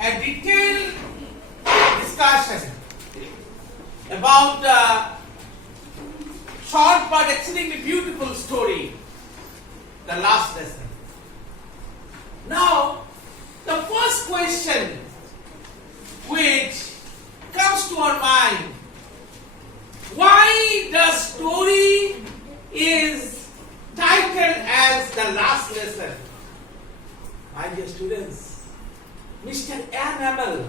a detailed discussion about the short but exceedingly beautiful story, the last lesson. Now, the first question which comes to our mind, why the story is titled as the last lesson? My dear students, Mr. Hamel,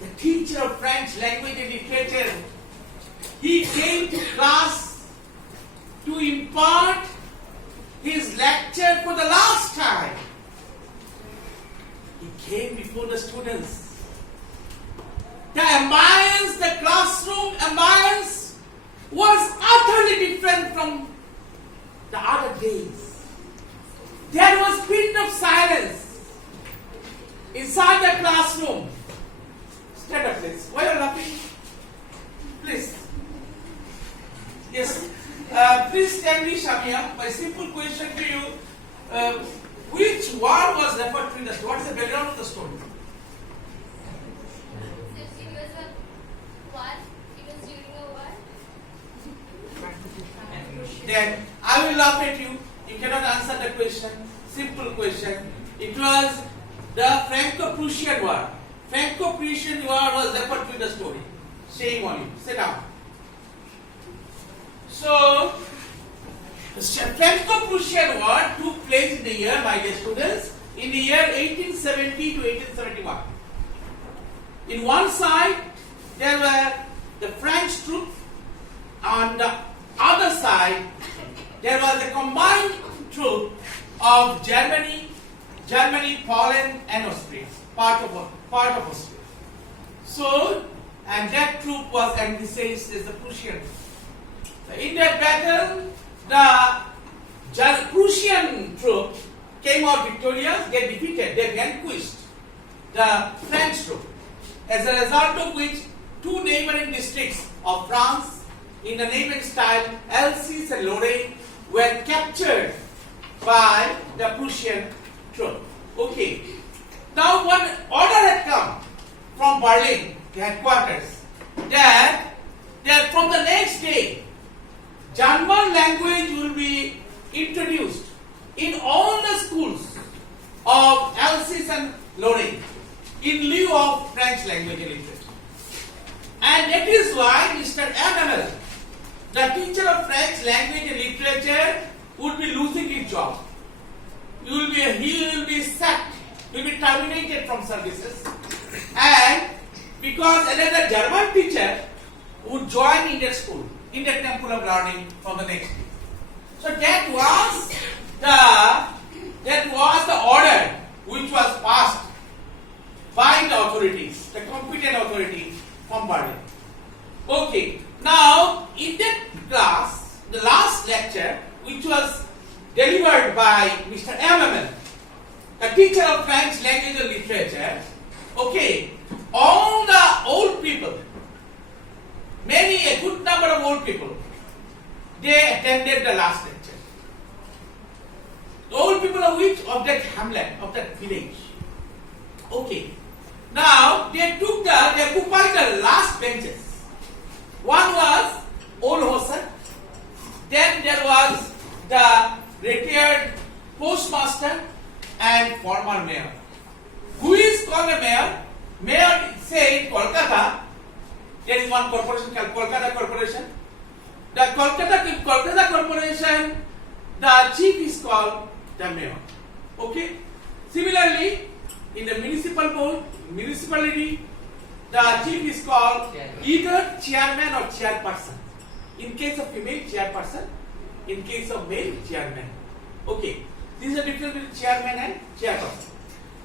the teacher of French language and literature, he came to class to impart his lecture for the last time. He came before the students. The ambience, the classroom ambience was utterly different from the other days. There was pin of silence inside the classroom. Stand up, please. Why are you laughing? Please. Yes. Please tell me, Shamia, my simple question to you. Which war was referred to in the story? What is the background of the story? It was a war. It was during a war. Then I will laugh at you. You cannot answer the question. Simple question. It was the Franco-Prussian War. Franco-Prussian War was referred to in the story. Shame on you. Sit down. So, the Franco-Prussian War took place in the year, my dear students, in the year 1870 to 1871. In one side, there were the French troops. On the other side, there was a combined troop of Germany, Poland, and Austria, part of Austria. So, and that troop was envisaged as the Prussian. In that battle, the Prussian troops came out victorious. They defeated, they vanquished the French troop. As a result of which, two neighboring districts of France, in the neighboring style, Alsace and Lorraine, were captured by the Prussian troop. Okay. Now, one order had come from Berlin, the headquarters, that from the next day, German language will be introduced in all the schools of Alsace and Lorraine in lieu of French language and literature. And that is why Mr. Hamel, the teacher of French language and literature, would be losing his job. He will be sacked, will be terminated from services, and because another German teacher would join in that school, in that temple of learning from the next day. So that was the order which was passed by the authorities, the competent authorities from Berlin. Okay, now in that class, the last lecture, which was delivered by Mr. Hamel, the teacher of French language and literature, okay, all the old people, a good number of old people, they attended the last lecture. The old people of which? Of that hamlet, of that village. Okay. Now, they occupied the last benches. One was old Hossan, then there was the retired postmaster and former mayor. Who is called a mayor? Mayor, say in Kolkata, there is one corporation called Kolkata Corporation. The Kolkata Corporation, the chief is called the mayor. Okay. Similarly, in the municipality, the chief is called either chairman or chairperson. In case of female, chairperson. In case of male, chairman. Okay. This is the difference between chairman and chairperson.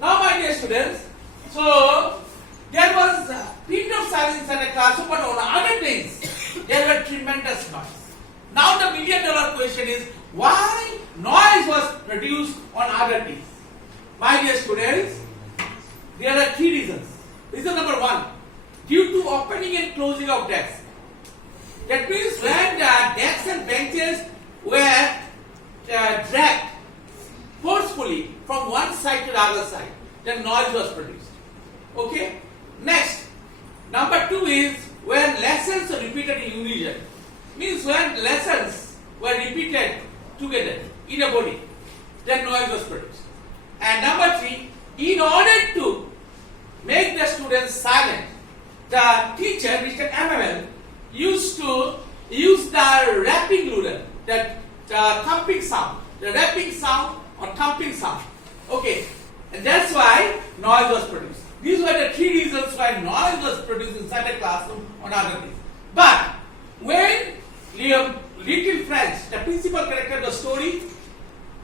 Now, my dear students, so there was a period of silence in the classroom, but on other days, there were tremendous noise. Now, the million-dollar question is, why noise was produced on other days? My dear students, there are three reasons. Reason number one, due to opening and closing of desks. That means when the desks and benches were dragged forcefully from one side to the other side, then noise was produced. Okay. Next, number 2 is when lessons are repeated in unison. Means when lessons were repeated together in a body, then noise was produced. And number 3, in order to make the students silent, the teacher, Mr. MML, used to use the rapping ruler, the thumping sound, the rapping sound or thumping sound. Okay, and that's why noise was produced. These were the 3 reasons why noise was produced inside the classroom on other things. But when little French, the principal character of the story,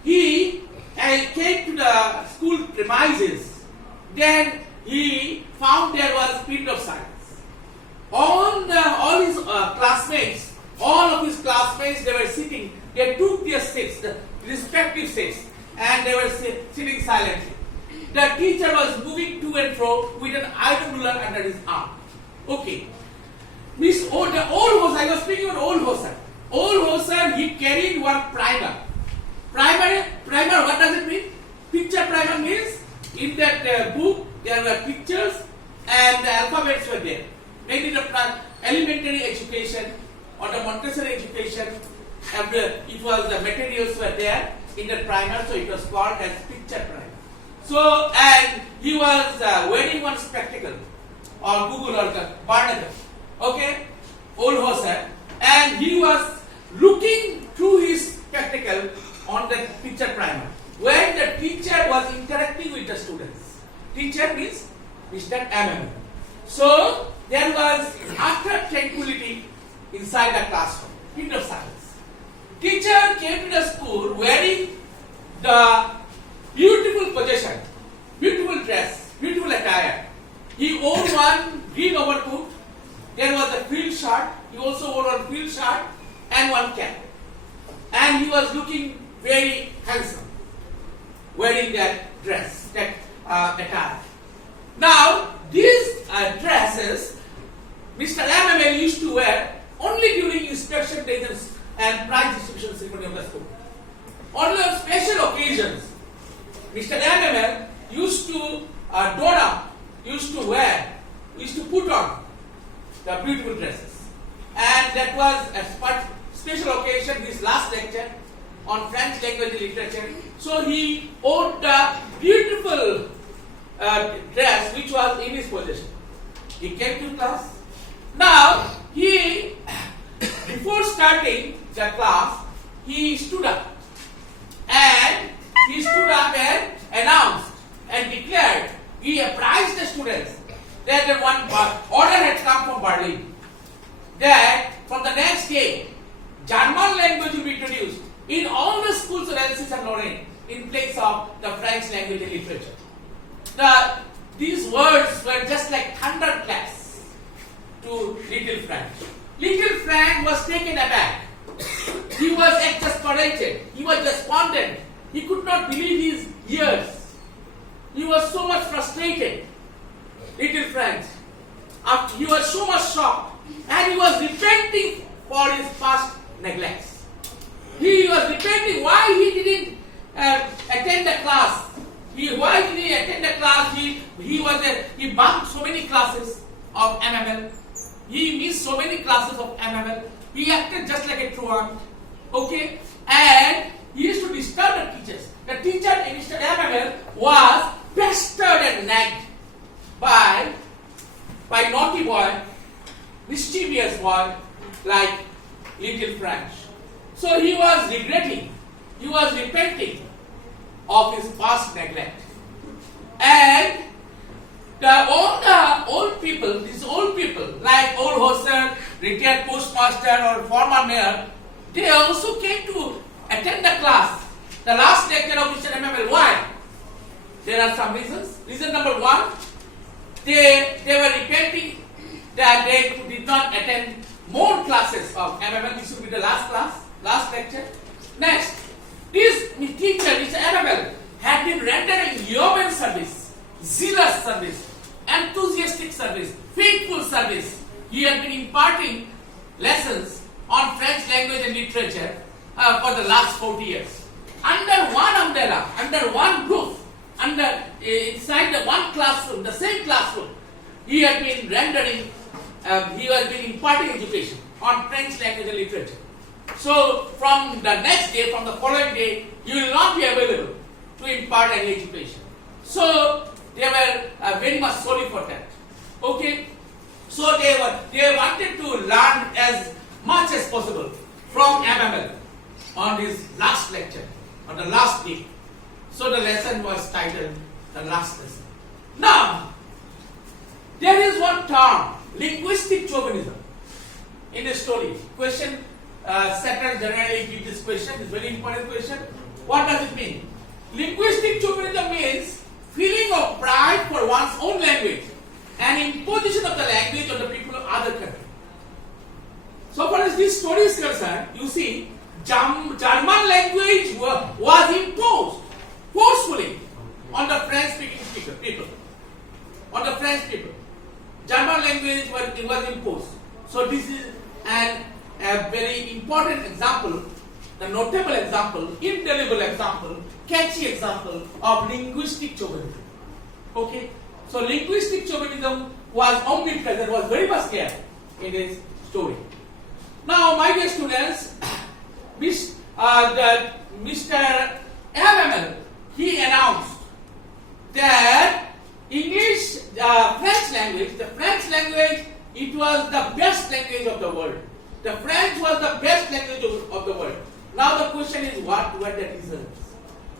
he came to the school premises, then he found there was period of silence. All his classmates, all of his classmates, they were sitting. They took their seats, the respective seats, and they were sitting silently. The teacher was moving to and fro with an iron ruler under his arm. Okay. The old Hoser, I was speaking about old Hoser. Old Hoser, he carried one primer. Primer, what does it mean? Picture primer means in that book there were pictures and the alphabets were there. Maybe the elementary education or the Montessori education, it was the materials were there in the primer, so it was called as picture primer. So, and he was wearing one spectacle or Google or the barnacle, okay, old Hoser, and he was looking through his spectacle on the picture primer when the teacher was interacting with the students. Teacher means Mr. MML. So, there was utter tranquility inside the classroom, period of silence. Teacher came to the school wearing the beautiful possession, beautiful dress, beautiful attire. He wore one green overcoat, there was a field shirt, he also wore one field shirt and one cap. And he was looking very handsome, wearing that dress, that attire. Now, these dresses Mr. MML used to wear only during inspection days and prize distribution ceremony of the school. Only on special occasions, Mr. MML used to don up, used to put on the beautiful dresses. And that was a special occasion, this last lecture on French language and literature. So he wore the beautiful dress which was in his possession. He came to class. Now, before starting the class, he stood up. And he stood up and announced and declared, he apprised the students that one order had come from Berlin, that from the next day, German language will be introduced in all the schools of Alsace and Lorraine in place of the French language and literature. These words were just like thunderclaps to little Frank. Little Frank was taken aback. He was exasperated. He was despondent. He could not believe his ears. He was so much frustrated. Little Frank. He was so much shocked. And he was repenting for his past neglects. He was repenting why he didn't attend the class. Why did he attend the class? He bunked so many classes of MML. He missed so many classes of MML. He acted just like a truant. Okay? And he used to disturb the teachers. The teacher, Mr. MML, was pestered and nagged by naughty boy, mischievous boy like little French. So he was regretting, he was repenting of his past neglect. And all the old people, these old people like old Hoser, retired postmaster or former mayor, they also came to attend the class. The last lecture of Mr. MML. Why? There are some reasons. Reason number 1, they were repenting that they did not attend more classes of MML. This will be the last class, last lecture. Next, this teacher, Mr. MML, had been rendering yeoman service, zealous service, enthusiastic service, faithful service. He had been imparting lessons on French language and literature for the last 40 years. Under one umbrella, under one roof, inside the one classroom, the same classroom, he had been rendering, he was been imparting education on French language and literature. So from the next day, from the following day, he will not be available to impart any education. So they were very much sorry for that. Okay, so they wanted to learn as much as possible from MML on his last lecture, on the last day. So the lesson was titled the last lesson. Now, there is one term, linguistic chauvinism, in the story. Question setters generally give this question, it's a very important question. What does it mean? Linguistic chauvinism means feeling of pride for one's own language and imposition of the language on the people of other countries. So far as this story is concerned, you see, German language was imposed forcefully on the French-speaking people. On the French people. German language was imposed. So this is a very important example, the notable example, indelible example, catchy example of linguistic chauvinism. Okay? So linguistic chauvinism was omnipresent, was very much there in this story. Now, my dear students, Mr. MML, he announced that French language, the French language, it was the best language of the world. The French was the best language of the world. Now the question is, what were the reasons?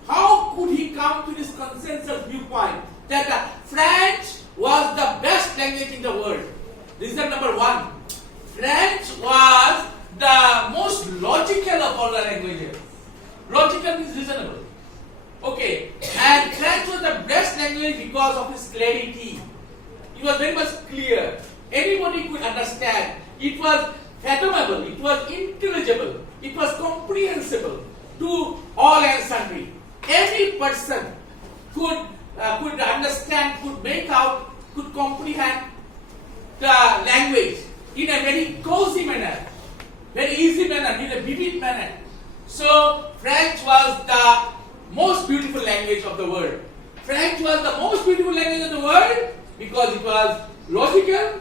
How could he come to this consensus viewpoint that the French was the best language in the world? Reason number one, French was the most logical of all the languages. Logical means reasonable. Okay, and French was the best language because of its clarity. It was very much clear. Anybody could understand. It was fathomable. It was intelligible. It was comprehensible to all and sundry. Every person could understand, could make out, could comprehend the language in a very cozy manner, very easy manner, in a vivid manner. So French was the most beautiful language of the world. French was the most beautiful language of the world because it was logical,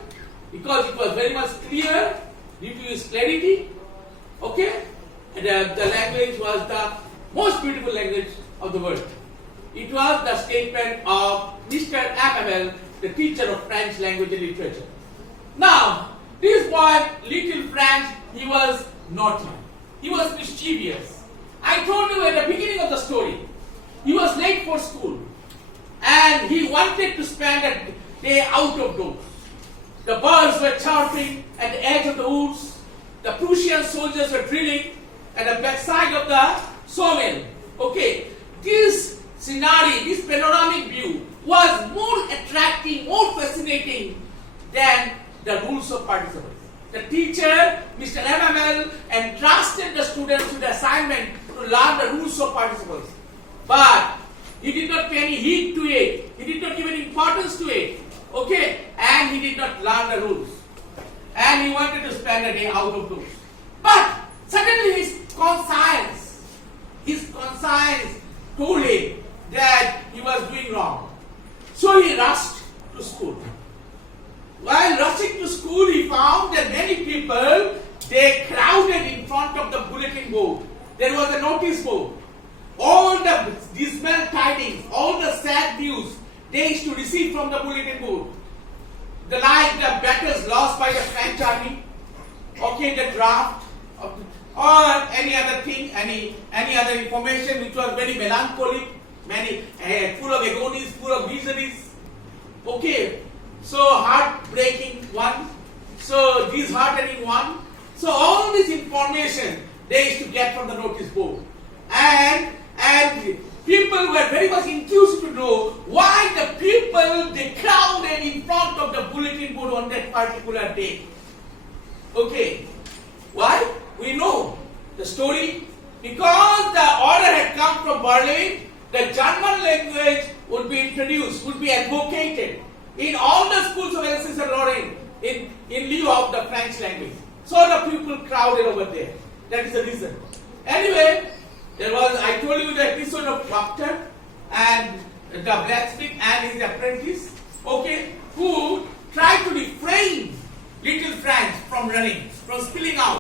because it was very much clear due to its clarity. Okay? And the language was the most beautiful language of the world. It was the statement of Mr. MML, the teacher of French language and literature. Now, this boy, little French, he was naughty. He was mischievous. I told you at the beginning of the story, he was late for school and he wanted to spend a day out of doors. The birds were chirping at the edge of the woods. The Prussian soldiers were drilling at the backside of the sawmill. Okay, this scenario, this panoramic view was more attractive, more fascinating than the rules of participants. The teacher, Mr. MML, entrusted the students with the assignment to learn the rules of participles. But he did not pay any heed to it. He did not give any importance to it. Okay? And he did not learn the rules. And he wanted to spend a day out of doors. But suddenly his conscience told him that he was doing wrong. So he rushed to school. While rushing to school, he found that many people, they crowded in front of the bulletin board. There was a notice board. All the dismal tidings, all the sad news, they used to receive from the bulletin board. The battles lost by the French army, okay, the draft, or any other thing, any other information which was very melancholic, full of agonies, full of miseries. Okay. So heartbreaking one, so disheartening one. So all this information they used to get from the notice board. And people were very much enthused to know why the people, they crowded in front of the bulletin board on that particular day. Okay. Why? We know the story. Because the order had come from Berlin, the German language would be introduced, would be advocated in all the schools of Alsace and Lorraine in lieu of the French language. So the people crowded over there. That is the reason. Anyway, I told you the episode of doctor and the blacksmith and his apprentice, okay, who tried from running, from spilling out.